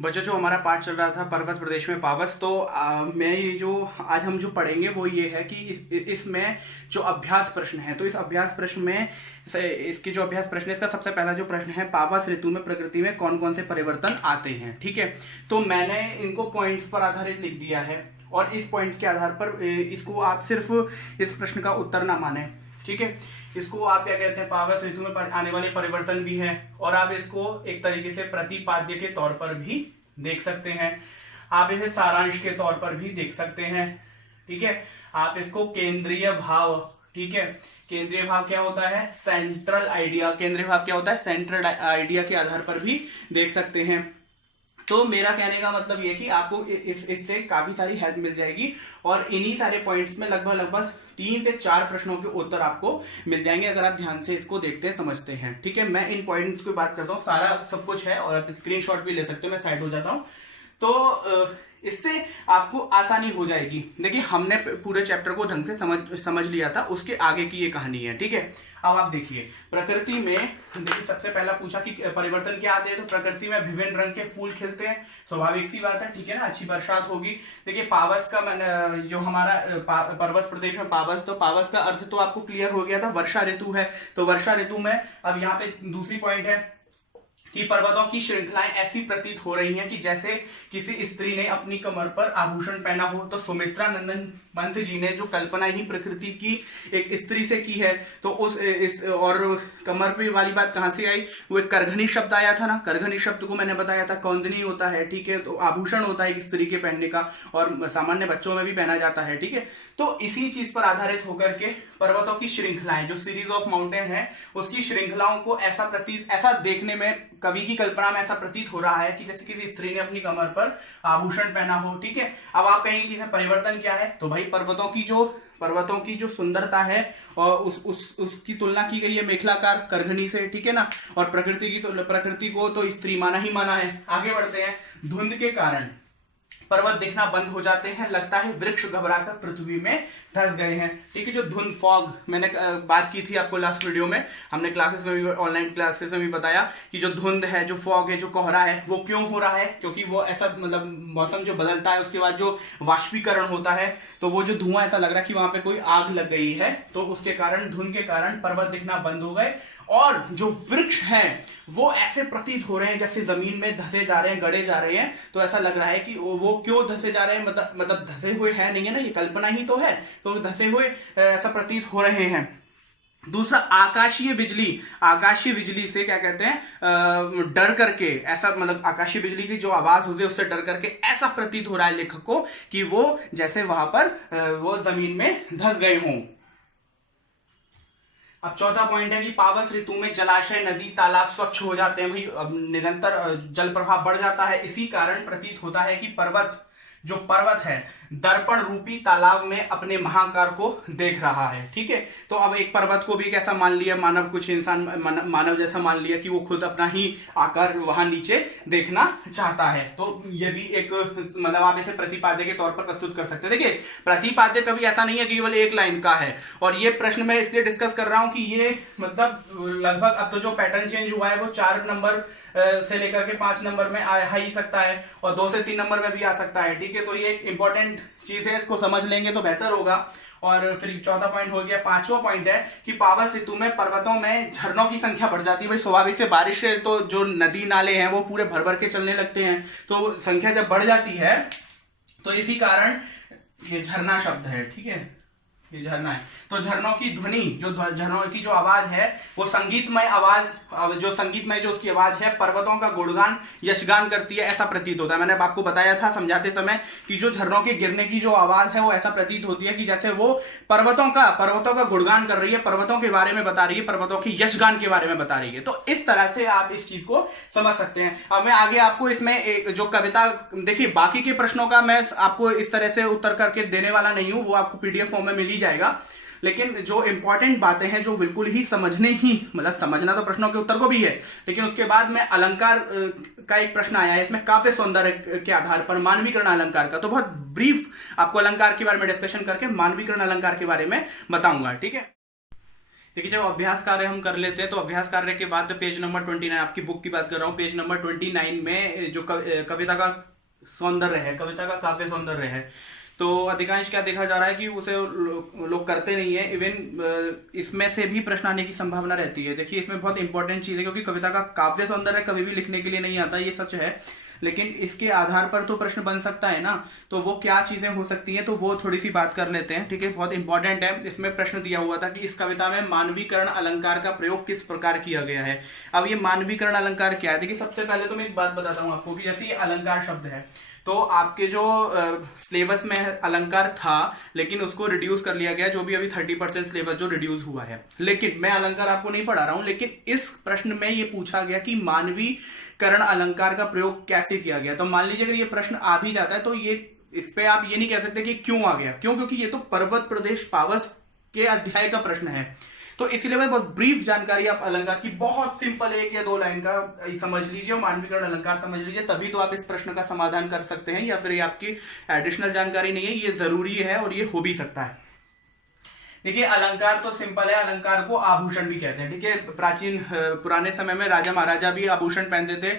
बच्चों जो हमारा पाठ चल रहा था पर्वत प्रदेश में पावस, तो मैं ये जो आज हम जो पढ़ेंगे वो ये है कि इसमें जो अभ्यास प्रश्न है, तो इस अभ्यास प्रश्न में इसके जो अभ्यास प्रश्न है, इसका सबसे पहला जो प्रश्न है, पावस ऋतु में प्रकृति में कौन कौन से परिवर्तन आते हैं। ठीक है, तो मैंने इनको पॉइंट्स पर आधारित लिख दिया है और इस पॉइंट्स के आधार पर इसको आप सिर्फ इस प्रश्न का उत्तर ना माने। ठीक है, इसको आप क्या कहते हैं, पावस ऋतु में आने वाले परिवर्तन भी है और आप इसको एक तरीके से प्रतिपाद्य के तौर पर भी देख सकते हैं, आप इसे सारांश के तौर पर भी देख सकते हैं। ठीक है, आप इसको केंद्रीय भाव, ठीक है, केंद्रीय भाव क्या होता है, सेंट्रल आइडिया, केंद्रीय भाव क्या होता है, सेंट्रल आइडिया के आधार पर भी देख सकते हैं। तो मेरा कहने का मतलब ये कि आपको इससे काफी सारी हेल्प मिल जाएगी और इन्हीं सारे पॉइंट्स में लगभग 3 से 4 प्रश्नों के उत्तर आपको मिल जाएंगे अगर आप ध्यान से इसको देखते हैं, समझते हैं। ठीक है, मैं इन पॉइंट्स की बात करता हूँ, सारा सब कुछ है और आप स्क्रीनशॉट भी ले सकते हो, मैं साइड हो जाता हूँ। तो इससे आपको आसानी हो जाएगी। देखिए, हमने पूरे चैप्टर को ढंग से समझ लिया था, उसके आगे की ये कहानी है। ठीक है, अब आप देखिए, प्रकृति में देखिए सबसे पहला पूछा कि परिवर्तन क्या आते हैं, तो प्रकृति में विभिन्न रंग के फूल खिलते हैं, स्वाभाविक सी बात है। ठीक है ना, अच्छी बरसात होगी। देखिए, पावस का जो हमारा पर्वत प्रदेश में पावस, तो पावस का अर्थ तो आपको क्लियर हो गया था, वर्षा ऋतु है। तो वर्षा ऋतु में अब यहाँ पे दूसरी पॉइंट है कि पर्वतों की श्रृंखलाएं ऐसी प्रतीत हो रही हैं कि जैसे किसी स्त्री ने अपनी कमर पर आभूषण पहना हो। तो सुमित्रा नंदन पंत जी ने जो कल्पना ही प्रकृति की एक स्त्री से की है, तो और कमर पे वाली बात कहां से आई, वो एक करघनी शब्द आया था ना, करघनी शब्द को मैंने बताया था कौंदनी होता है। ठीक है, तो आभूषण होता है एक स्त्री के पहनने का और सामान्य बच्चों में भी पहना जाता है। ठीक है, तो इसी चीज पर आधारित होकर के पर्वतों की श्रृंखलाएं, जो सीरीज ऑफ माउंटेन है, उसकी श्रृंखलाओं को ऐसा देखने में, कवि की कल्पना में ऐसा प्रतीत हो रहा है कि जैसे किसी स्त्री ने अपनी कमर पर आभूषण पहना हो। ठीक है, अब आप कहेंगे कि इसमें परिवर्तन क्या है, तो भाई पर्वतों की जो सुंदरता है और उसकी तुलना की गई है मेखलाकार करघनी से। ठीक है ना, और प्रकृति को तो स्त्री माना ही माना है। आगे बढ़ते हैं, धुंध के कारण पर्वत दिखना बंद हो जाते हैं, लगता है वृक्ष घबराकर पृथ्वी में धंस गए हैं। ठीक है, जो धुंध, फॉग, मैंने बात की थी आपको लास्ट वीडियो में, हमने क्लासेस में भी, ऑनलाइन क्लासेस में भी बताया कि जो धुंध है, जो फॉग है, जो कोहरा है, वो क्यों हो रहा है, क्योंकि वो ऐसा मतलब मौसम जो बदलता है उसके बाद जो वाष्पीकरण होता है, तो वो जो धुआं ऐसा लग रहा है कि वहां पे कोई आग लग गई है, तो उसके कारण, धुंध के कारण पर्वत दिखना बंद हो गए और जो वृक्ष हैं वो ऐसे प्रतीत हो रहे हैं जैसे जमीन में धसे जा रहे हैं, गड़े जा रहे हैं। तो ऐसा लग रहा है कि वो क्यों धसे जा रहे हैं, मतलब धसे हुए है नहीं है ना, ये कल्पना ही तो है, तो धसे हुए ऐसा प्रतीत हो रहे हैं। दूसरा, आकाशीय बिजली से क्या कहते हैं, डर करके, ऐसा मतलब आकाशीय बिजली की जो आवाज होती है उससे डर करके ऐसा प्रतीत हो रहा है लेखक को कि वो जैसे वहां पर वो जमीन में धस गए हों। अब चौथा पॉइंट है कि पावस ऋतु में जलाशय, नदी, तालाब स्वच्छ हो जाते हैं। भाई, अब निरंतर जल प्रवाह बढ़ जाता है, इसी कारण प्रतीत होता है कि पर्वत है दर्पण रूपी तालाब में अपने महाकार को देख रहा है। ठीक है, तो अब एक पर्वत को भी कैसा मान लिया, कुछ इंसान मानव जैसा मान लिया कि वो खुद अपना ही आकार वहां नीचे देखना चाहता है। तो ये भी एक मतलब आप इसे प्रतिपाद्य के तौर पर प्रस्तुत कर सकते हैं। देखिए, प्रतिपाद्य कभी ऐसा नहीं है कि केवल एक लाइन का है, और ये प्रश्न मैं इसलिए डिस्कस कर रहा हूं कि ये मतलब लगभग अब तो जो पैटर्न चेंज हुआ है वो 4 नंबर से लेकर के 5 नंबर में आ ही सकता है और 2 से 3 नंबर में भी आ सकता है। ठीक है, तो ये एक इंपॉर्टेंट चीज है, इसको समझ लेंगे तो बेहतर होगा। और फिर चौथा पॉइंट हो गया। पांचवा पॉइंट है कि पावस ऋतु में पर्वतों में झरनों की संख्या बढ़ जाती है। भाई, स्वाभाविक से बारिश से तो जो नदी नाले हैं वो पूरे भर भर के चलने लगते हैं, तो संख्या जब बढ़ जाती है तो इसी कारण ये झरना शब्द है। ठीक है, ये झरना है। तो झरनों की ध्वनि, जो झरनों की जो आवाज है, वो संगीतमय जो उसकी आवाज है, पर्वतों का गुणगान, यशगान करती है, ऐसा प्रतीत होता है। मैंने आपको बताया था समझाते समय कि जो झरनों के गिरने की जो आवाज है वो ऐसा प्रतीत होती है कि जैसे वो पर्वतों का गुणगान कर रही है, पर्वतों के बारे में बता रही है, पर्वतों की यशगान के बारे में बता रही है। तो इस तरह से आप इस चीज को समझ सकते हैं। अब मैं आगे आपको इसमें जो कविता, देखिए बाकी के प्रश्नों का मैं आपको इस तरह से उत्तर करके देने वाला नहीं हूं, वो आपको पीडीएफ फॉर्म में मिल ही जाएगा। लेकिन जो इंपॉर्टेंट बातें हैं, जो बिल्कुल ही मतलब समझना तो प्रश्नों के उत्तर को भी है, लेकिन उसके बाद में अलंकार का एक प्रश्न आया है इसमें, काव्य सौंदर्य के आधार पर मानवीकरण अलंकार का। तो बहुत ब्रीफ आपको अलंकार के बारे में डिस्कशन करके मानवीकरण अलंकार के बारे में बताऊंगा। ठीक है, देखिए जब अभ्यास कार्य हम कर लेते हैं तो अभ्यास कार्य के बाद पेज नंबर 29, आपकी बुक की बात कर रहा हूँ, पेज नंबर 29 में जो कविता का सौंदर्य है, कविता का काव्य सौंदर्य है, तो अधिकांश क्या देखा जा रहा है कि उसे लोग करते नहीं है। इवन इसमें से भी प्रश्न आने की संभावना रहती है। देखिए इसमें बहुत इंपॉर्टेंट चीज है, क्योंकि कविता का काव्य सौंदर्य कभी भी लिखने के लिए नहीं आता, ये सच है, लेकिन इसके आधार पर तो प्रश्न बन सकता है ना। तो वो क्या चीजें हो सकती हैं, तो वो थोड़ी सी बात कर लेते हैं। ठीक है, बहुत इंपॉर्टेंट है। इसमें प्रश्न दिया हुआ था कि इस कविता में मानवीकरण अलंकार का प्रयोग किस प्रकार किया गया है। अब ये मानवीकरण अलंकार क्या है, देखिए सबसे पहले तो मैं एक बात बताता हूँ आपको कि जैसे ये अलंकार शब्द है, तो आपके जो सिलेबस में अलंकार था, लेकिन उसको रिड्यूस कर लिया गया, जो भी अभी 30% सिलेबस जो रिड्यूस हुआ है। लेकिन मैं अलंकार आपको नहीं पढ़ा रहा हूं, लेकिन इस प्रश्न में ये पूछा गया कि मानवीकरण अलंकार का प्रयोग कैसे किया गया। तो मान लीजिए अगर ये प्रश्न आ भी जाता है तो ये इस पे आप ये नहीं कह सकते कि क्यों आ गया, क्यों, क्योंकि ये तो पर्वत प्रदेश पावस के अध्याय का प्रश्न है। तो इसीलिए मैं बहुत ब्रीफ जानकारी आप अलंकार की, बहुत सिंपल 1 या 2 लाइन का समझ लीजिए और मानवीकरण अलंकार समझ लीजिए, तभी तो आप इस प्रश्न का समाधान कर सकते हैं। या फिर ये आपकी एडिशनल जानकारी नहीं है, ये जरूरी है और ये हो भी सकता है। देखिए अलंकार तो सिंपल है, अलंकार को आभूषण भी कहते हैं। ठीक है, प्राचीन पुराने समय में राजा महाराजा भी आभूषण पहनते थे,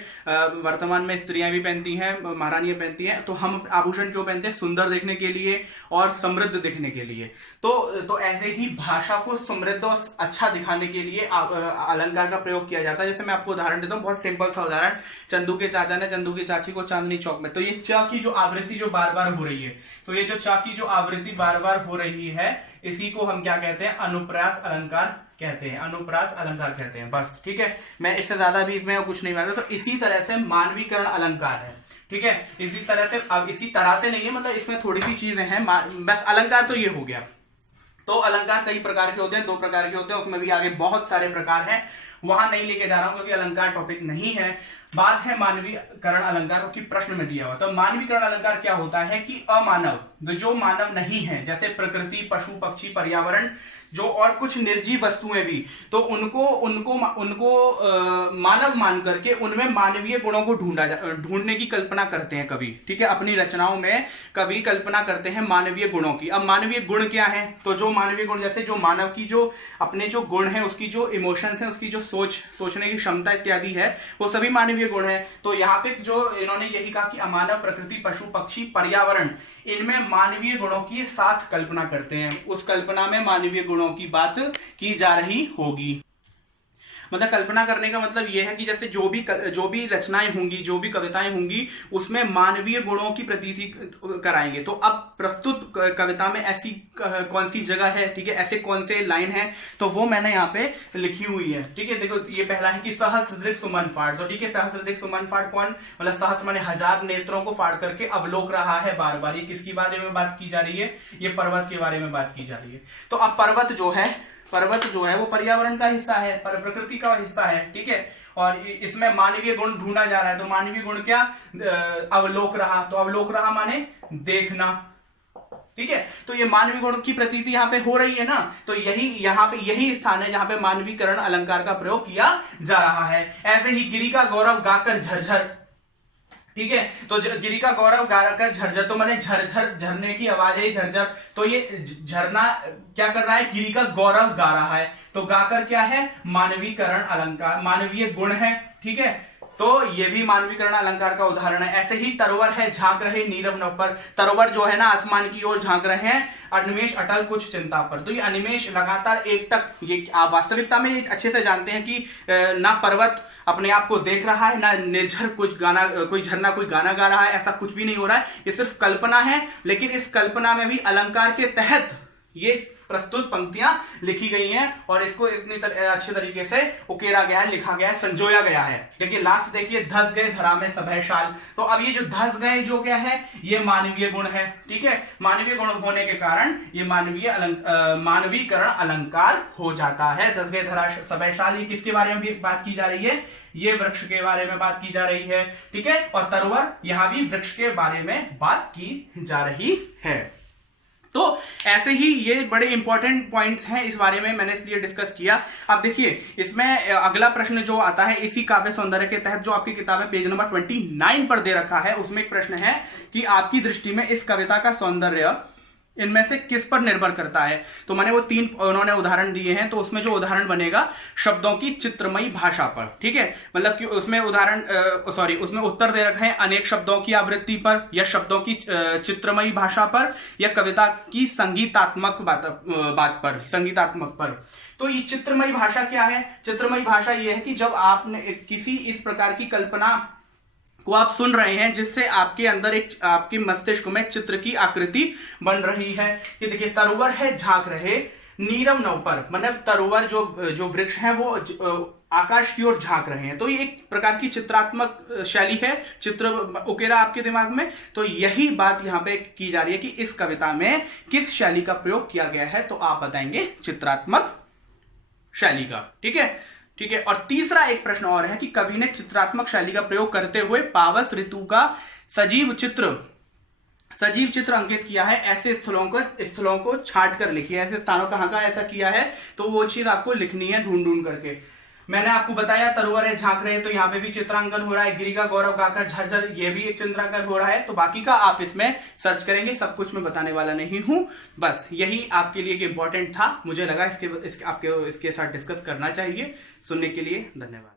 वर्तमान में स्त्रियां भी पहनती हैं, महारानियां पहनती हैं। तो हम आभूषण क्यों पहनते हैं? सुंदर दिखने के लिए और समृद्ध दिखने के लिए। तो ऐसे ही भाषा को समृद्ध और अच्छा दिखाने के लिए अलंकार का प्रयोग किया जाता है। जैसे मैं आपको उदाहरण देता हूँ, बहुत सिंपल सा उदाहरण। चंदू के चाचा ने चंदू की चाची को चांदनी चौक में, तो ये च की जो आवृत्ति जो बार बार हो रही है, तो ये जो च की जो आवृत्ति बार बार हो रही है, इसी को हम क्या कहते हैं? अनुप्रास अलंकार कहते हैं, अनुप्रास अलंकार कहते हैं। बस ठीक है, मैं इससे ज्यादा भी इसमें कुछ नहीं बताता। तो इसी तरह से मानवीकरण अलंकार है। ठीक है, इसी तरह से, अब इसी तरह से नहीं है, मतलब इसमें थोड़ी सी चीजें हैं, बस अलंकार तो ये हो गया। तो अलंकार कई प्रकार के होते हैं, 2 प्रकार के होते हैं, उसमें भी आगे बहुत सारे प्रकार हैं, वहां नहीं लेके जा रहा हूं क्योंकि अलंकार टॉपिक नहीं है। बात है मानवीकरण अलंकार की, प्रश्न में दिया हुआ। तो मानवीकरण अलंकार क्या होता है कि अमानव, जो मानव नहीं है, जैसे प्रकृति, पशु पक्षी, पर्यावरण, जो और कुछ निर्जीव वस्तुएं भी, तो उनको मानव मान करके उनमें मानवीय गुणों को ढूंढने की कल्पना करते हैं कवि। ठीक है, अपनी रचनाओं में कवि कल्पना करते हैं मानवीय गुणों की। अब मानवीय गुण क्या है? तो जो मानवीय गुण, जैसे जो मानव की जो अपने जो गुण है, उसकी जो इमोशंस है, उसकी जो सोचने की क्षमता इत्यादि है, वो सभी मानवीय गुण है। तो यहाँ पे जो इन्होंने यही कहा कि अमानव, प्रकृति, पशु पक्षी, पर्यावरण, इनमें मानवीय गुणों की साथ कल्पना करते हैं। उस कल्पना में मानवीय गुणों की बात की जा रही होगी। मतलब कल्पना करने का मतलब यह है कि जैसे जो भी रचनाएं होंगी, जो भी कविताएं होंगी, उसमें मानवीय गुणों की प्रतीति कराएंगे। तो अब प्रस्तुत कविता में ऐसी कौन सी जगह है, ठीक है, ऐसे कौन से लाइन है, तो वो मैंने यहाँ पे लिखी हुई है। ठीक है, देखो ये पहला है कि सहस्र सुमन फाड़। तो ठीक है, सहस्र सुमन फाड़ कौन, मतलब सहस्र माने 1000 नेत्रों को फाड़ करके अवलोक रहा है बार बार। ये किसकी बारे में बात की जा रही है? ये पर्वत के बारे में बात की जा रही है। तो अब पर्वत जो है वो पर्यावरण का हिस्सा है, प्रकृति का हिस्सा है। ठीक है, और इसमें मानवीय गुण ढूंढा जा रहा है। तो मानवीय गुण क्या? अवलोक रहा। तो अवलोक रहा माने देखना। ठीक है, तो ये मानवीय गुण की प्रतीति यहाँ पे हो रही है ना, तो यही स्थान है जहां पे मानवीकरण अलंकार का प्रयोग किया जा रहा है। ऐसे ही गिरि का गौरव गाकर झरझर। ठीक है, तो गिरि का गौरव गाकर झरझर, तो मैंने झरझर, झरने की आवाज है झरझर। तो ये झरना क्या कर रहा है? गिरि का गौरव गा रहा है। तो गाकर क्या है? मानवीकरण अलंकार, मानवीय गुण है। ठीक है, तो ये भी मानवीकरण अलंकार का उदाहरण है। ऐसे ही तरोवर है झांक रहे नीरव नभ पर। तरोवर जो है ना, आसमान की ओर झांक रहे हैं, अनिमेष अटल कुछ चिंता पर। तो ये अनिमेष लगातार एकटक, ये आप वास्तविकता में ये अच्छे से जानते हैं कि ना पर्वत अपने आप को देख रहा है, ना निर्झर कोई झरना कोई गाना गा रहा है, ऐसा कुछ भी नहीं हो रहा है। ये सिर्फ कल्पना है, लेकिन इस कल्पना में भी अलंकार के तहत ये प्रस्तुत पंक्तियां लिखी गई हैं और इसको इतनी अच्छे तरीके से उकेरा गया है, लिखा गया है, संजोया गया है। देखिए लास्ट देखिए, धस गए धरा में सभय शाल। तो अब ये जो धस गए जो क्या है? ये मानवीय गुण है। ठीक है, मानवीय गुण होने के कारण ये मानवीकरण अलंकार हो जाता है। धस गए धरा सभय शाल, ये किसके बारे में भी बात की जा रही है? ये वृक्ष के बारे में बात की जा रही है। ठीक है, और तरोवर, यहां भी वृक्ष के बारे में बात की जा रही है। तो ऐसे ही ये बड़े इंपॉर्टेंट पॉइंट्स हैं, इस बारे में मैंने इसलिए डिस्कस किया। अब देखिए इसमें अगला प्रश्न जो आता है इसी काव्य सौंदर्य के तहत, जो आपकी किताब है पेज नंबर 29 पर दे रखा है, उसमें एक प्रश्न है कि आपकी दृष्टि में इस कविता का सौंदर्य इनमें से किस पर निर्भर करता है? तो मैंने वो 3 उन्होंने उदाहरण दिए हैं, तो उसमें जो उदाहरण बनेगा शब्दों की चित्रमयी भाषा पर, ठीक है। मतलब कि उसमें उदाहरण उसमें उत्तर दे रखा है अनेक शब्दों की आवृत्ति पर, या शब्दों की चित्रमयी भाषा पर, या कविता की संगीतात्मक बात पर, संगीतात्मक पर। तो ये चित्रमयी भाषा क्या है? चित्रमयी भाषा ये है कि जब आपने किसी इस प्रकार की कल्पना को आप सुन रहे हैं जिससे आपके अंदर आपके मस्तिष्क में चित्र की आकृति बन रही है। कि देखिए, तरोवर है झांक रहे नीरव नव पर, मतलब तरोवर जो वृक्ष है वो आकाश की ओर झांक रहे हैं। तो ये एक प्रकार की चित्रात्मक शैली है, चित्र उकेरा आपके दिमाग में। तो यही बात यहां पे की जा रही है कि इस कविता में किस शैली का प्रयोग किया गया है, तो आप बताएंगे चित्रात्मक शैली का, ठीक है। ठीक है, और तीसरा एक प्रश्न और है कि कवि ने चित्रात्मक शैली का प्रयोग करते हुए पावस ऋतु का सजीव चित्र अंकित किया है। ऐसे स्थलों को छांट कर लिखिए। ऐसे स्थानों कहां का ऐसा किया है, तो वो चीज आपको लिखनी है ढूंढ करके। मैंने आपको बताया तरोवर है झांक रहे, तो यहाँ पे भी चित्रांकन हो रहा है। गिरी का गौरव गाकर झरझर, ये भी एक चित्रांकन हो रहा है। तो बाकी का आप इसमें सर्च करेंगे, सब कुछ मैं बताने वाला नहीं हूं। बस यही आपके लिए इंपॉर्टेंट था, मुझे लगा इसके साथ डिस्कस करना चाहिए। सुनने के लिए धन्यवाद।